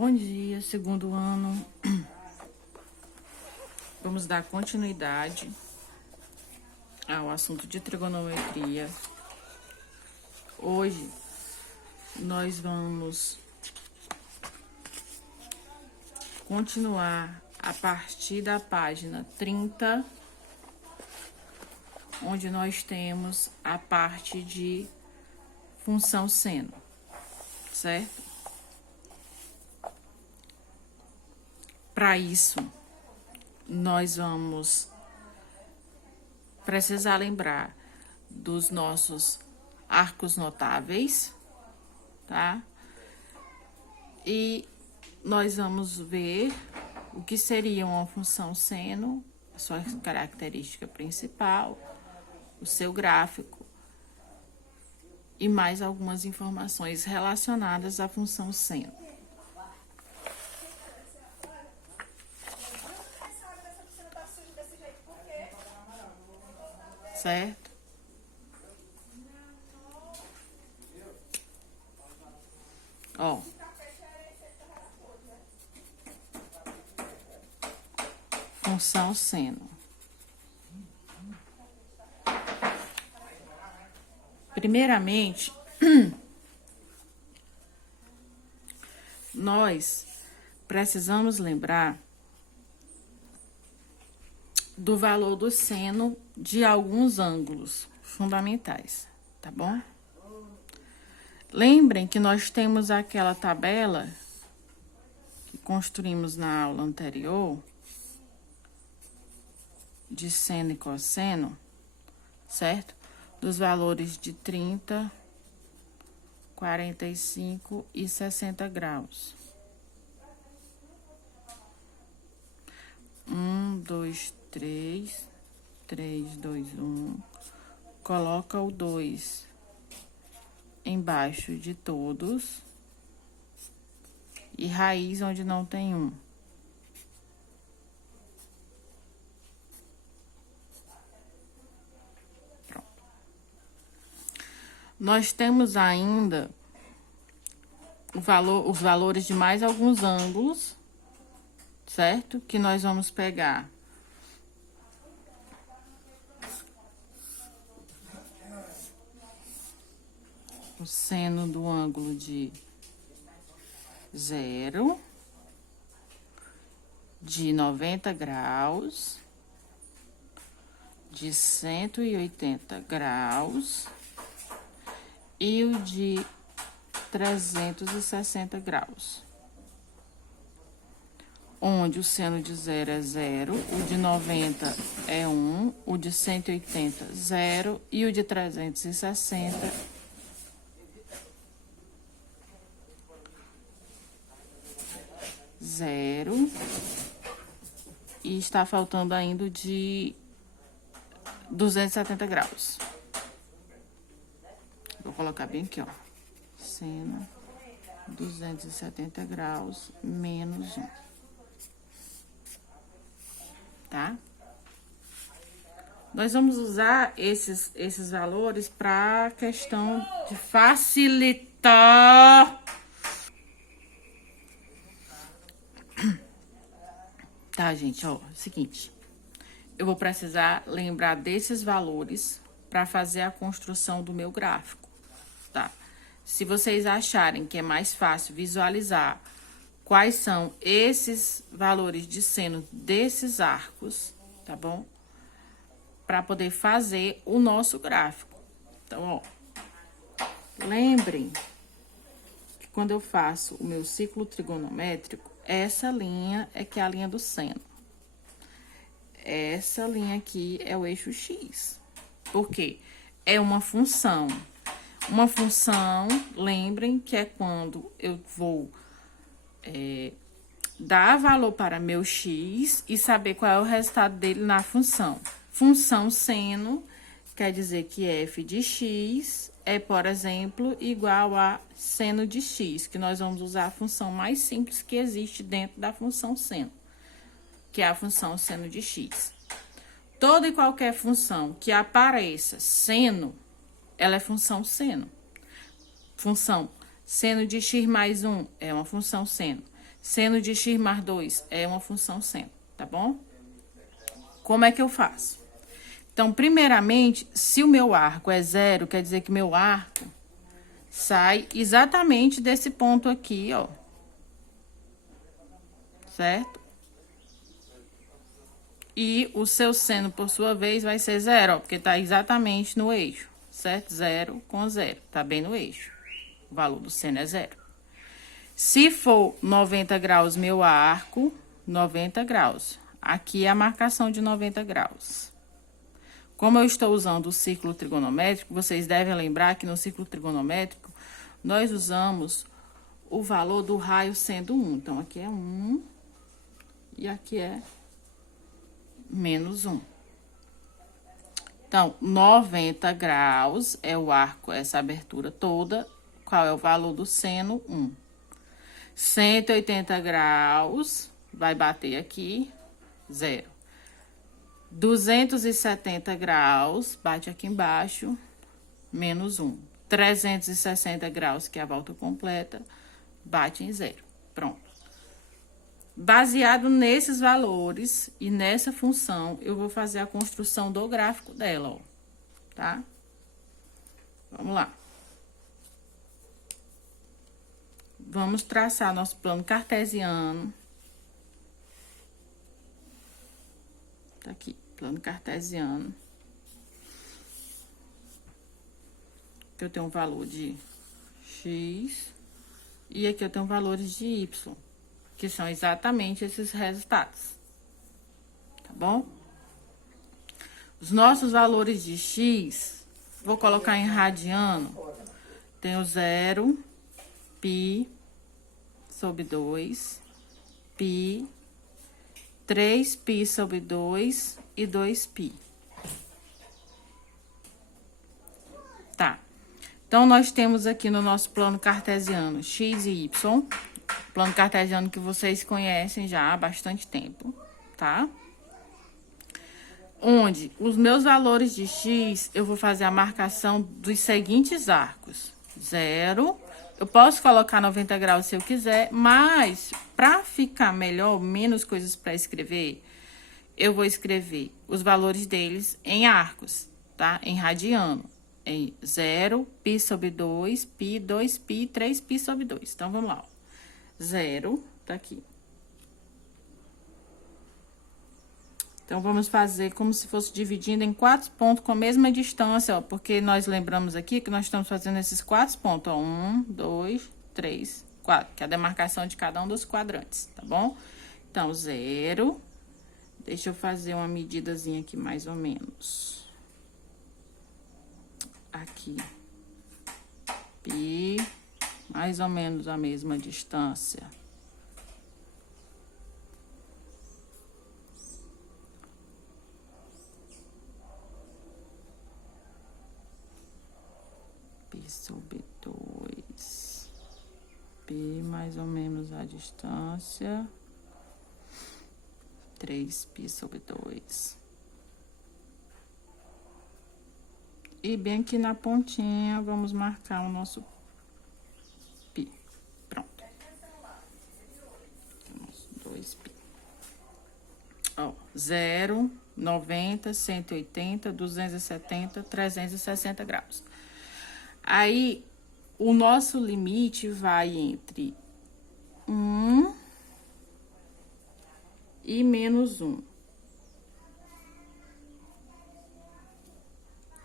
Bom dia, segundo ano. Vamos dar continuidade ao assunto de trigonometria. Hoje nós vamos continuar a partir da página 30, onde nós temos a parte de função seno, certo? Para isso, nós vamos precisar lembrar dos nossos arcos notáveis, tá? E nós vamos ver o que seria uma função seno, a sua característica principal, o seu gráfico e mais algumas informações relacionadas à função seno. Certo? Ó. Função seno. Primeiramente, nós precisamos lembrar do valor do seno de alguns ângulos fundamentais, tá bom? Lembrem que nós temos aquela tabela que construímos na aula anterior de seno e cosseno, certo? Dos valores de 30, 45 e 60 graus. 1, 2, 3, 2, 1. Coloca o 2 embaixo de todos e raiz onde não tem 1. Pronto. Nós temos ainda os valores de mais alguns ângulos, certo? Que nós vamos pegar o seno do ângulo de 0, de 90 graus, de 180 graus e o de 360 graus. Onde o seno de 0 é 0, o de 90 é 1, o de 180, 0 e o de 360, 0. E está faltando ainda o de 270 graus. Vou colocar bem aqui, ó. Seno 270 graus menos 1. Tá? Nós vamos usar esses valores para questão de facilitar. Tá, gente, ó, seguinte. Eu vou precisar lembrar desses valores para fazer a construção do meu gráfico, tá? Se vocês acharem que é mais fácil visualizar quais são esses valores de seno desses arcos, tá bom? Para poder fazer o nosso gráfico. Então, ó, lembrem que quando eu faço o meu ciclo trigonométrico, essa linha é que é a linha do seno. Essa linha aqui é o eixo X. Por quê? É uma função. Uma função, lembrem que é quando eu vou dar valor para meu X e saber qual é o resultado dele na função. Função seno quer dizer que f de x é, por exemplo, igual a seno de x, que nós vamos usar a função mais simples que existe dentro da função seno, que é a função seno de x. Toda e qualquer função que apareça seno, ela é função seno. Função seno de x mais 1 é uma função seno. Seno de x mais 2 é uma função seno, tá bom? Como é que eu faço? Então, primeiramente, se o meu arco é 0, quer dizer que meu arco sai exatamente desse ponto aqui, ó. Certo? E o seu seno, por sua vez, vai ser 0, ó, porque tá exatamente no eixo, certo? 0 com 0, tá bem no eixo. O valor do seno é 0. Se for 90 graus meu arco, 90 graus. Aqui é a marcação de 90 graus. Como eu estou usando o círculo trigonométrico, vocês devem lembrar que no círculo trigonométrico, nós usamos o valor do raio sendo 1. Então, aqui é 1 e aqui é menos 1. Então, 90 graus é o arco, essa abertura toda. Qual é o valor do seno? 1. 180 graus, vai bater aqui, 0. 270 graus, bate aqui embaixo, menos 1. 360 graus, que é a volta completa, bate em 0. Pronto. Baseado nesses valores e nessa função, eu vou fazer a construção do gráfico dela, ó, tá? Vamos lá. Vamos traçar nosso plano cartesiano. Tá aqui, plano cartesiano. Aqui eu tenho um valor de x e aqui eu tenho valores de y, que são exatamente esses resultados. Tá bom? Os nossos valores de x, vou colocar em radiano. Tenho 0, π sobre 2, π, 3π sobre 2 e 2π. Tá. Então, nós temos aqui no nosso plano cartesiano x e y. Plano cartesiano que vocês conhecem já há bastante tempo, tá? Onde os meus valores de x, eu vou fazer a marcação dos seguintes arcos. 0. Eu posso colocar 90 graus se eu quiser, mas para ficar melhor, menos coisas para escrever, eu vou escrever os valores deles em arcos, tá? Em radiano. Em 0, π sobre 2, π, 2π, 3π sobre 2. Então, vamos lá, ó. 0, tá aqui. Então, vamos fazer como se fosse dividindo em 4 pontos com a mesma distância, ó. Porque nós lembramos aqui que nós estamos fazendo esses 4 pontos, ó. 1, 2, 3, 4. Que é a demarcação de cada um dos quadrantes, tá bom? Então, 0. Deixa eu fazer uma medidazinha aqui, mais ou menos. Aqui. Pi, mais ou menos a mesma distância. Pi sobre 2. Pi, mais ou menos a distância. 3π sobre 2. E bem aqui na pontinha, vamos marcar o nosso π. Pronto. Temos 2π. Ó, 0, 90, 180, 270, 360 graus. Aí, o nosso limite vai entre 1 e menos 1.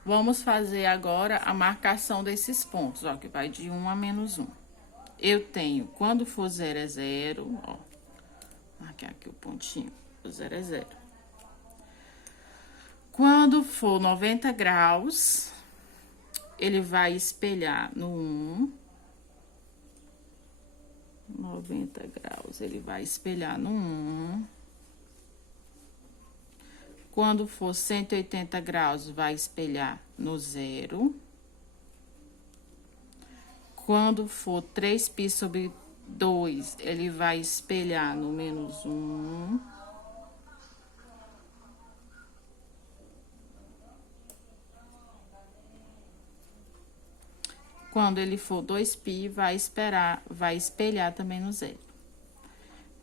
Vamos fazer agora a marcação desses pontos, ó, que vai de 1 a menos 1. Eu tenho, quando for 0 é 0, ó, marcar aqui o pontinho, o 0 é 0. Quando for 90 graus, ele vai espelhar no 1. 90 graus, ele vai espelhar no 1. Quando for 180 graus, vai espelhar no 0. Quando for 3π sobre 2, ele vai espelhar no menos 1. Quando ele for 2π, vai espelhar também no 0.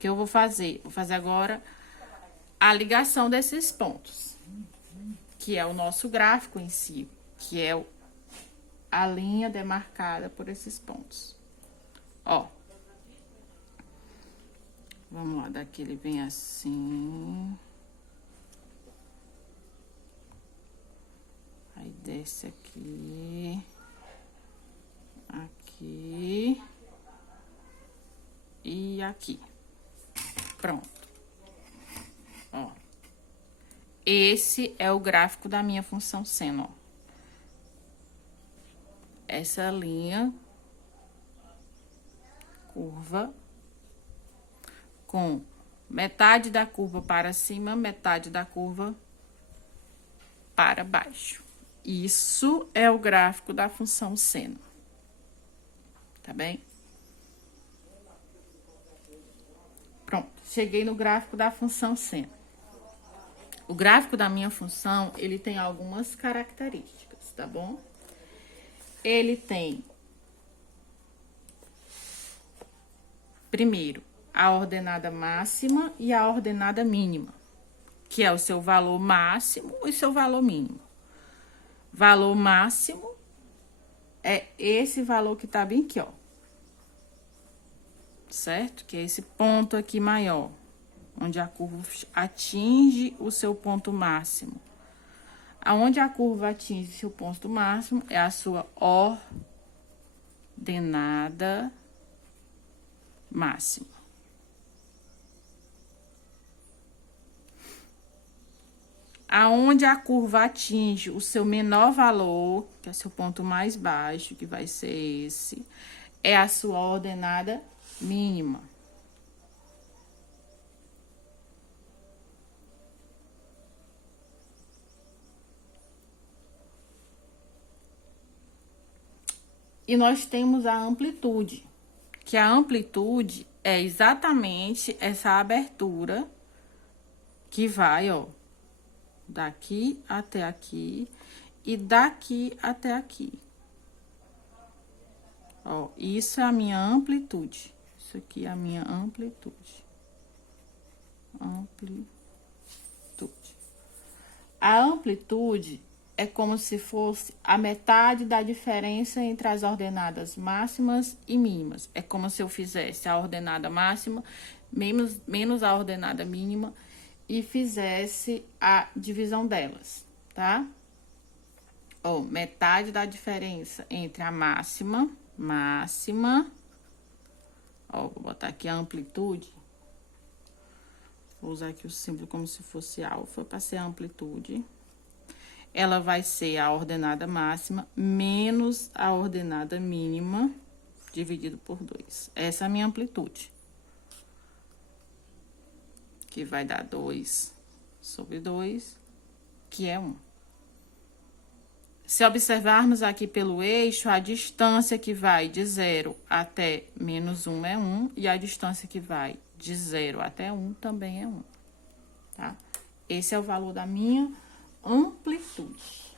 que eu vou fazer? Vou fazer agora a ligação desses pontos, que é o nosso gráfico em si, que é a linha demarcada por esses pontos. Ó. Vamos lá, daqui ele vem assim. Aí desce aqui. Aqui. E aqui. Pronto. Ó. Esse é o gráfico da minha função seno, ó. Essa linha curva com metade da curva para cima, metade da curva para baixo. Isso é o gráfico da função seno. Tá bem? Pronto, cheguei no gráfico da função seno. O gráfico da minha função, ele tem algumas características, tá bom? Ele tem, primeiro, a ordenada máxima e a ordenada mínima, que é o seu valor máximo e seu valor mínimo. Valor máximo é esse valor que tá bem aqui, ó. Certo? Que é esse ponto aqui maior, onde a curva atinge o seu ponto máximo. Aonde a curva atinge seu ponto máximo é a sua ordenada máxima. Aonde a curva atinge o seu menor valor, que é seu ponto mais baixo, que vai ser esse, é a sua ordenada mínima. E nós temos a amplitude, que a amplitude é exatamente essa abertura que vai, ó, daqui até aqui e daqui até aqui. Ó, isso é a minha amplitude. Isso aqui é a minha amplitude. Amplitude. A amplitude é como se fosse a metade da diferença entre as ordenadas máximas e mínimas. É como se eu fizesse a ordenada máxima menos a ordenada mínima e fizesse a divisão delas, tá? Ó, metade da diferença entre a máxima, ó, vou botar aqui a amplitude. Vou usar aqui o símbolo como se fosse alfa para ser a amplitude. Ela vai ser a ordenada máxima menos a ordenada mínima dividido por 2. Essa é a minha amplitude. Que vai dar 2 sobre 2, que é 1. Se observarmos aqui pelo eixo, a distância que vai de 0 até menos 1 é 1, e a distância que vai de 0 até 1 também é 1, tá? Esse é o valor da minha amplitude.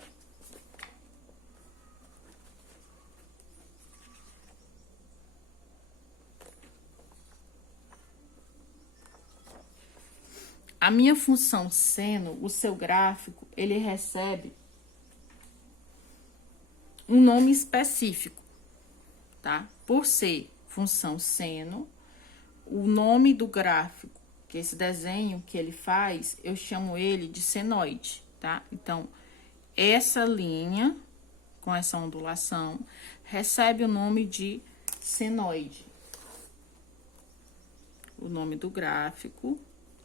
A minha função seno, o seu gráfico, ele recebe um nome específico, tá? Por ser função seno, o nome do gráfico, que esse desenho que ele faz, eu chamo ele de senoide, tá? Então, essa linha, com essa ondulação, recebe o nome de senoide. O nome do gráfico,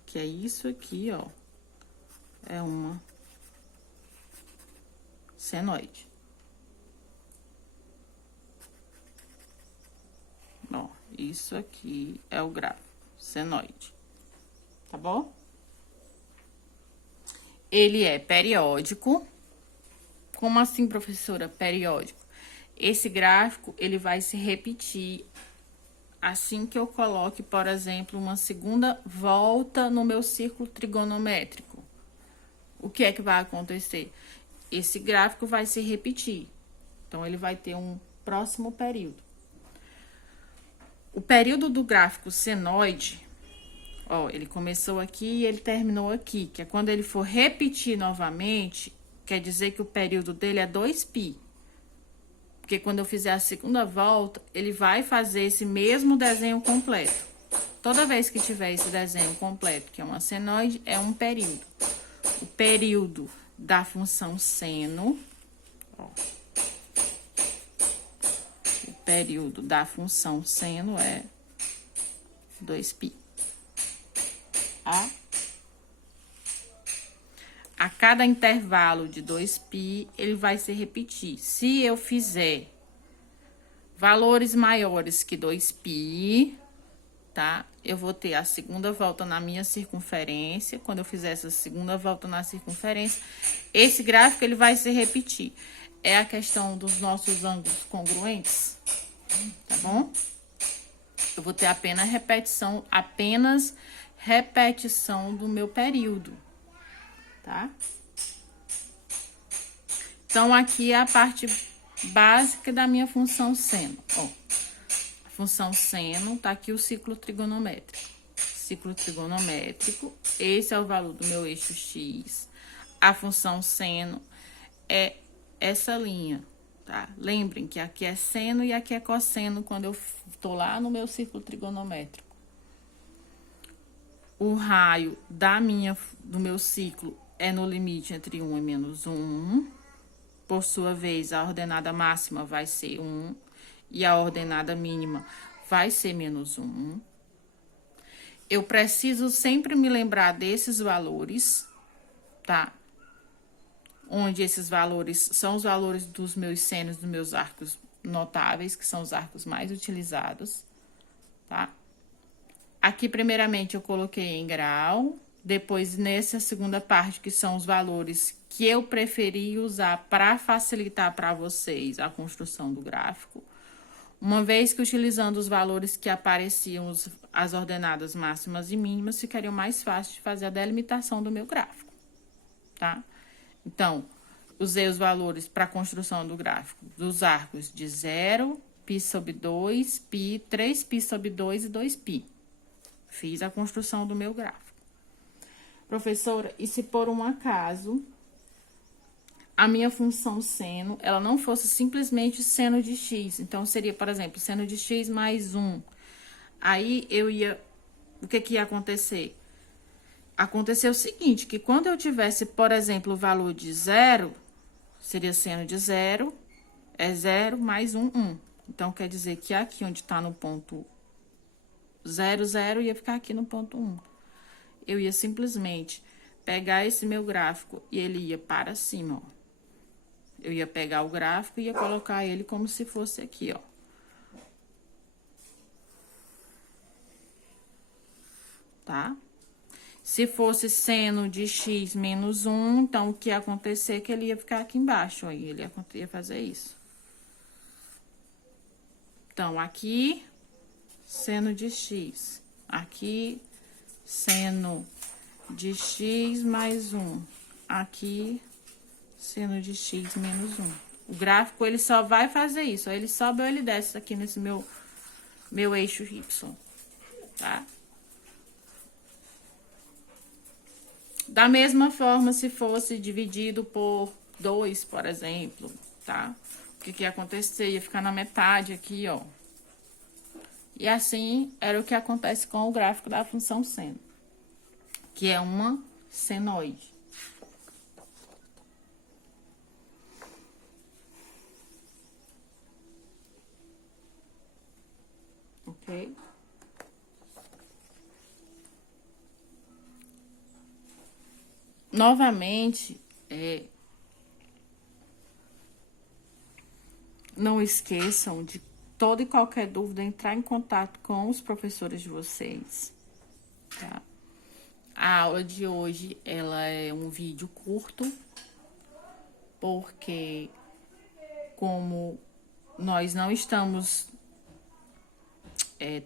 que é isso aqui, ó, é uma senoide. Ó, isso aqui é o gráfico senoide, tá bom? Ele é periódico. Como assim, professora, periódico? Esse gráfico, ele vai se repetir assim que eu coloque, por exemplo, uma segunda volta no meu círculo trigonométrico. O que é que vai acontecer? Esse gráfico vai se repetir. Então, ele vai ter um próximo período. O período do gráfico senoide Ó, ele começou aqui e ele terminou aqui, que é quando ele for repetir novamente, quer dizer que o período dele é 2π. Porque quando eu fizer a segunda volta, ele vai fazer esse mesmo desenho completo. Toda vez que tiver esse desenho completo, que é uma senoide, é um período. O período da função seno, ó, o período da função seno é 2π. A cada intervalo de 2π, ele vai se repetir. Se eu fizer valores maiores que 2π, tá? Eu vou ter a segunda volta na minha circunferência. Quando eu fizer essa segunda volta na circunferência, esse gráfico, ele vai se repetir. É a questão dos nossos ângulos congruentes, tá bom? Eu vou ter apenas repetição do meu período, tá? Então, aqui é a parte básica da minha função seno, ó. A função seno, tá aqui o ciclo trigonométrico. Ciclo trigonométrico, esse é o valor do meu eixo X. A função seno é essa linha, tá? Lembrem que aqui é seno e aqui é cosseno quando eu tô lá no meu círculo trigonométrico. O raio do meu ciclo é no limite entre 1 e menos 1. Por sua vez, a ordenada máxima vai ser 1 e a ordenada mínima vai ser menos 1. Eu preciso sempre me lembrar desses valores, tá? Onde esses valores são os valores dos meus senos, dos meus arcos notáveis, que são os arcos mais utilizados, tá? Aqui, primeiramente, eu coloquei em grau. Depois, nessa segunda parte, que são os valores que eu preferi usar para facilitar para vocês a construção do gráfico. Uma vez que utilizando os valores que apareciam, as ordenadas máximas e mínimas, ficaria mais fácil de fazer a delimitação do meu gráfico, tá? Então, usei os valores para a construção do gráfico dos arcos de 0, π sobre 2, π, 3π sobre 2 e 2π. Fiz a construção do meu gráfico. Professora, e se por um acaso a minha função seno, ela não fosse simplesmente seno de x, então seria, por exemplo, seno de x mais 1. Aí o que ia acontecer? Aconteceu o seguinte, que quando eu tivesse, por exemplo, o valor de 0, seria seno de 0, é 0 mais 1, 1. Então, quer dizer que aqui onde está no ponto 0, 0, ia ficar aqui no ponto 1. Eu ia simplesmente pegar esse meu gráfico e ele ia para cima, ó. Eu ia pegar o gráfico e ia colocar ele como se fosse aqui, ó. Tá? Se fosse seno de x menos 1, então, o que ia acontecer é que ele ia ficar aqui embaixo, ó. E ele ia fazer isso. Então, aqui, seno de x. Aqui, seno de x mais 1. Aqui, seno de x menos 1. O gráfico, ele só vai fazer isso. Ó, ele sobe ou ele desce aqui nesse meu eixo y, tá? Da mesma forma, se fosse dividido por 2, por exemplo, tá? O que ia acontecer? Ia ficar na metade aqui, ó. E assim, era o que acontece com o gráfico da função seno, que é uma senoide. Ok? Novamente, não esqueçam de toda e qualquer dúvida entrar em contato com os professores de vocês, tá? A aula de hoje, ela é um vídeo curto, porque como nós não estamos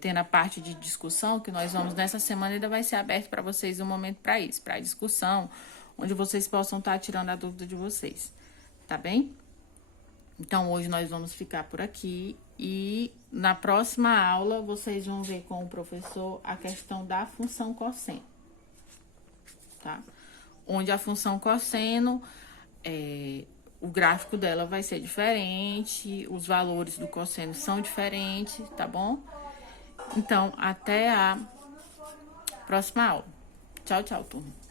tendo a parte de discussão, que nós vamos nessa semana, ainda vai ser aberto para vocês um momento para isso, para discussão, onde vocês possam estar tirando a dúvida de vocês, tá bem? Então, hoje nós vamos ficar por aqui E na próxima aula, vocês vão ver com o professor a questão da função cosseno, tá? Onde a função cosseno, o gráfico dela vai ser diferente, os valores do cosseno são diferentes, tá bom? Então, até a próxima aula. Tchau, tchau, turma.